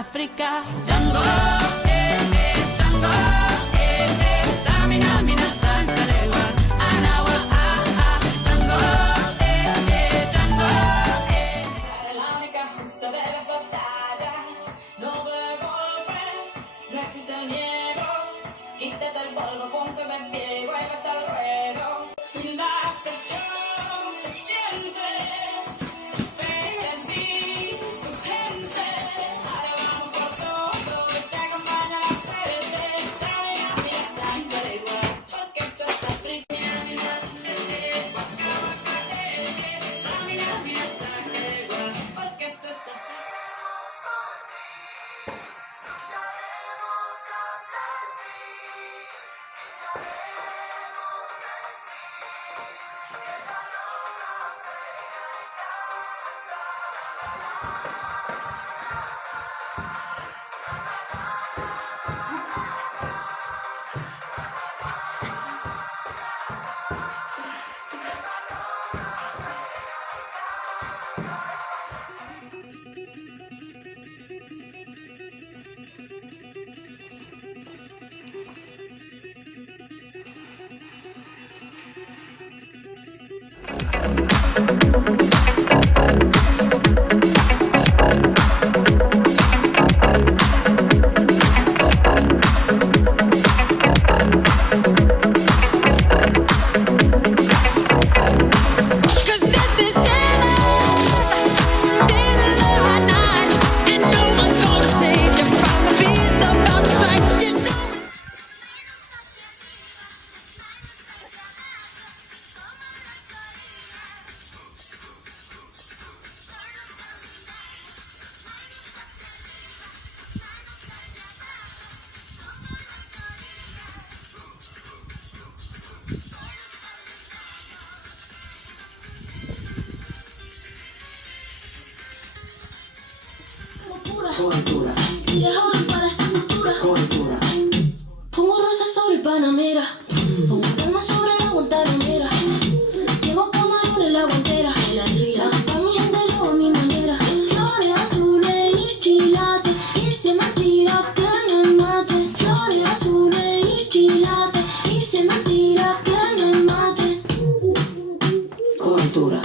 África. Django, Django, Samina, Mina, Santalewa, Anawa, Django, Django. Eres la única justa de las batallas. No veo golpe, no existe el miedo. Quítate el polvo, ponte de pie, vuelves al ruedo. Sin la presión se siente. Coventura. Y dejo para esa cultura. Coventura. Pongo rosas sobre el Panamera. Pongo palmas sobre la Guantanamera. Llevo camarón en la guantera. Pa' mi gente lo a mi manera. Flores azules y quilates. Y se me tira que me mate. Flores azules y quilates. Y se me tira que me mate. Coventura.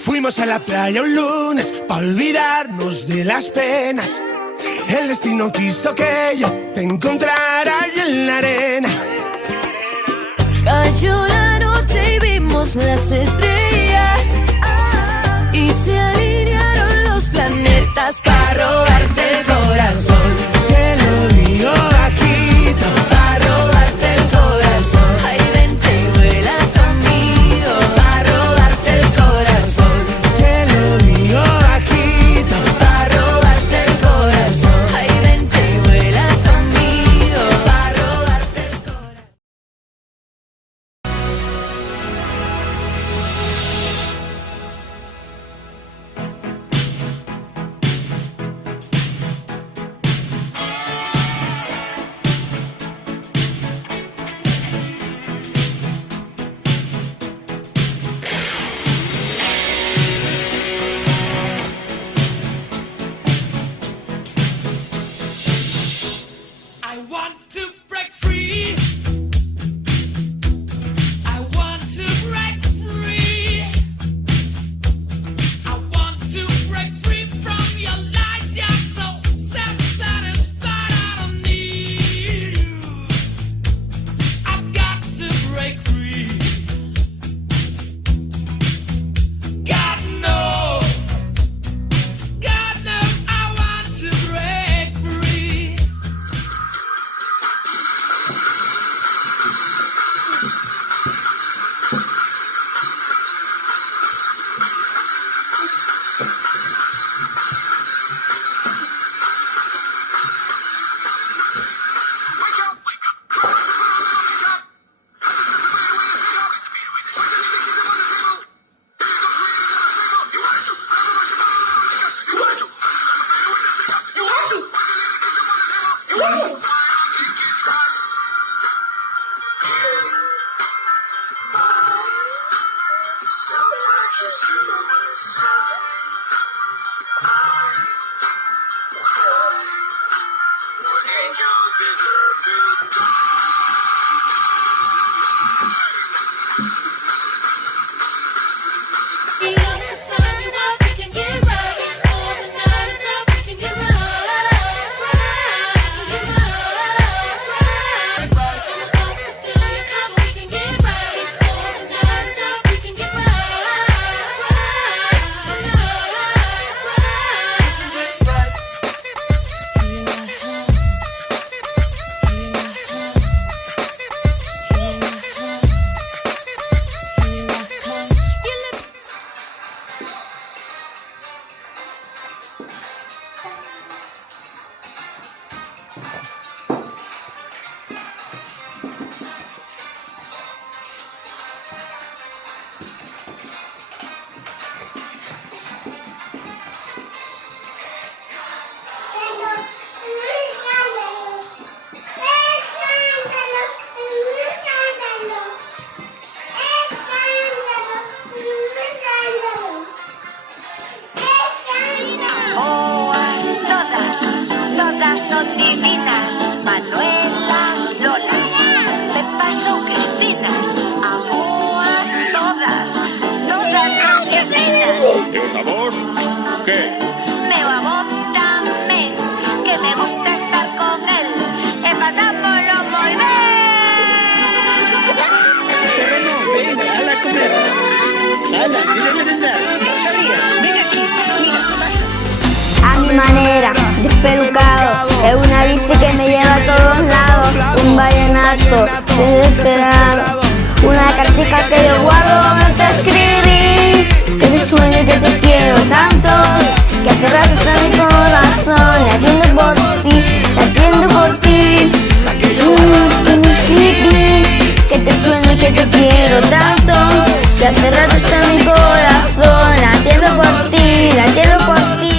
Fuimos a la playa un lunes pa' olvidarnos de las penas. El destino quiso que yo te encontrara ahí en la arena. Cayó la noche y vimos las estrellas y se Hola, quiero merendar. Rosalía, ven aquí. Mira, pasa. A mi manera, despelucado, es una bici que me lleva a todos lados, un vallenato desesperado, una cartica que yo guardo donde te escribí, que te sueño y que te quiero tanto, que hace rato está en mi corazón, latiendo por ti, latiendo por ti, que te sueño y que te quiero tanto, que hace rato está en mi corazón, latiendo por ti, latiendo por ti.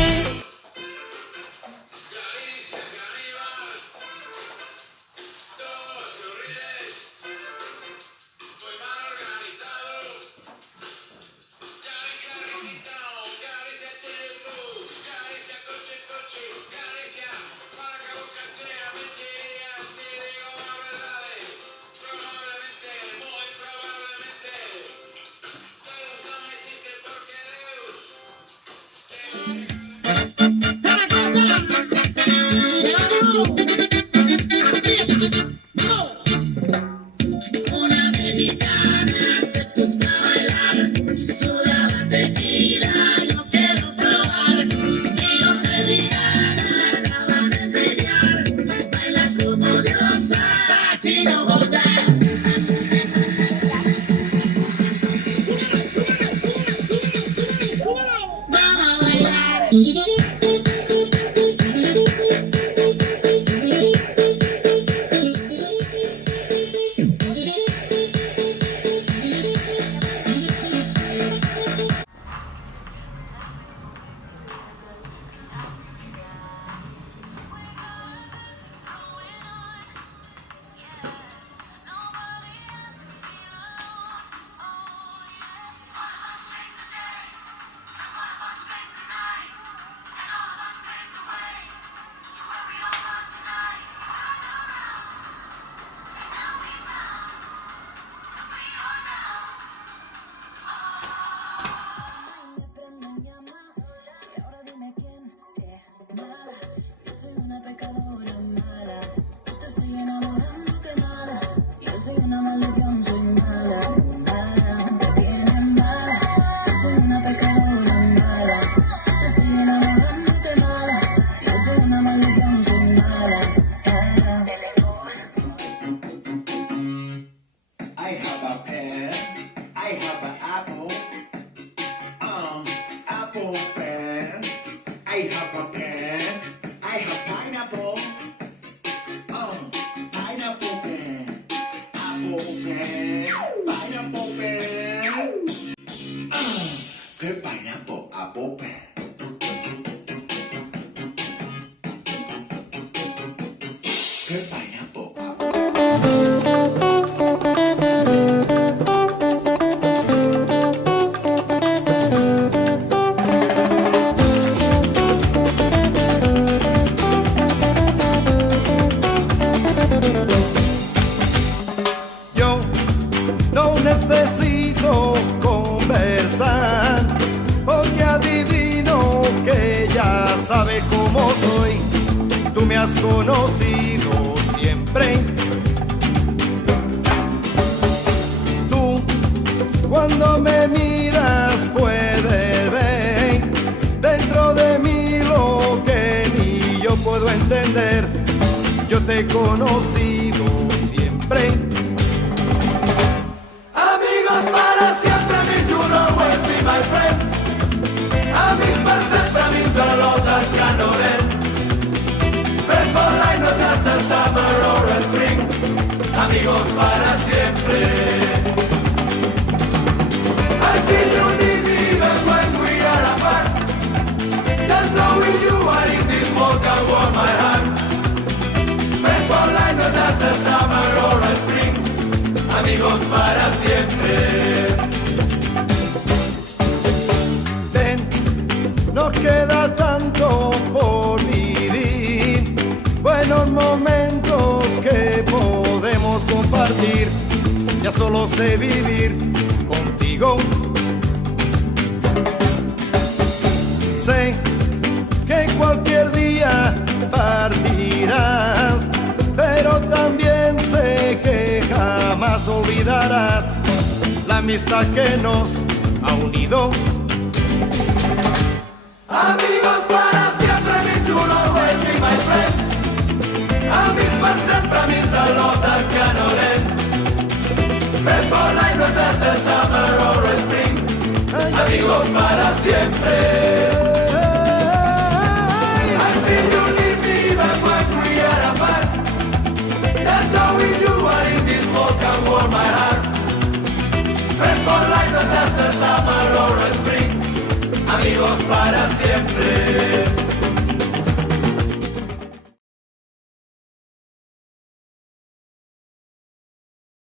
Yo no necesito conversar, porque adivino que ya sabes cómo soy. Tú me has conocido siempre. Tú, cuando me miras, puedes ver dentro de mí lo que ni yo puedo entender. Yo te he conocido siempre. Amigos para siempre, mi you know will see my friend. Amics per sempre, amics a l'Ota Canover. Friends for life, no matter summer or spring. Amigos para siempre. I feel you need me even when we are apart. Just knowing you are in this world can warm my heart. Friends for life, no matter summer or spring. Amigos para siempre. Ven, nos queda tanto por vivir, buenos momentos que podemos compartir. Ya solo sé vivir contigo. Sé que cualquier día partirás, pero también sé que jamás olvidarás la amistad que nos ha unido. Amigos para siempre, mi chulo, will be my friend. Amics per sempre, amics a l'Ota Canoret. Best for life, no just the summer or spring. Amigos para siempre. Until you leave me, even when we are apart. That's how we do, and in this world can warm my heart. Best for life, no just the summer or spring. Amigos para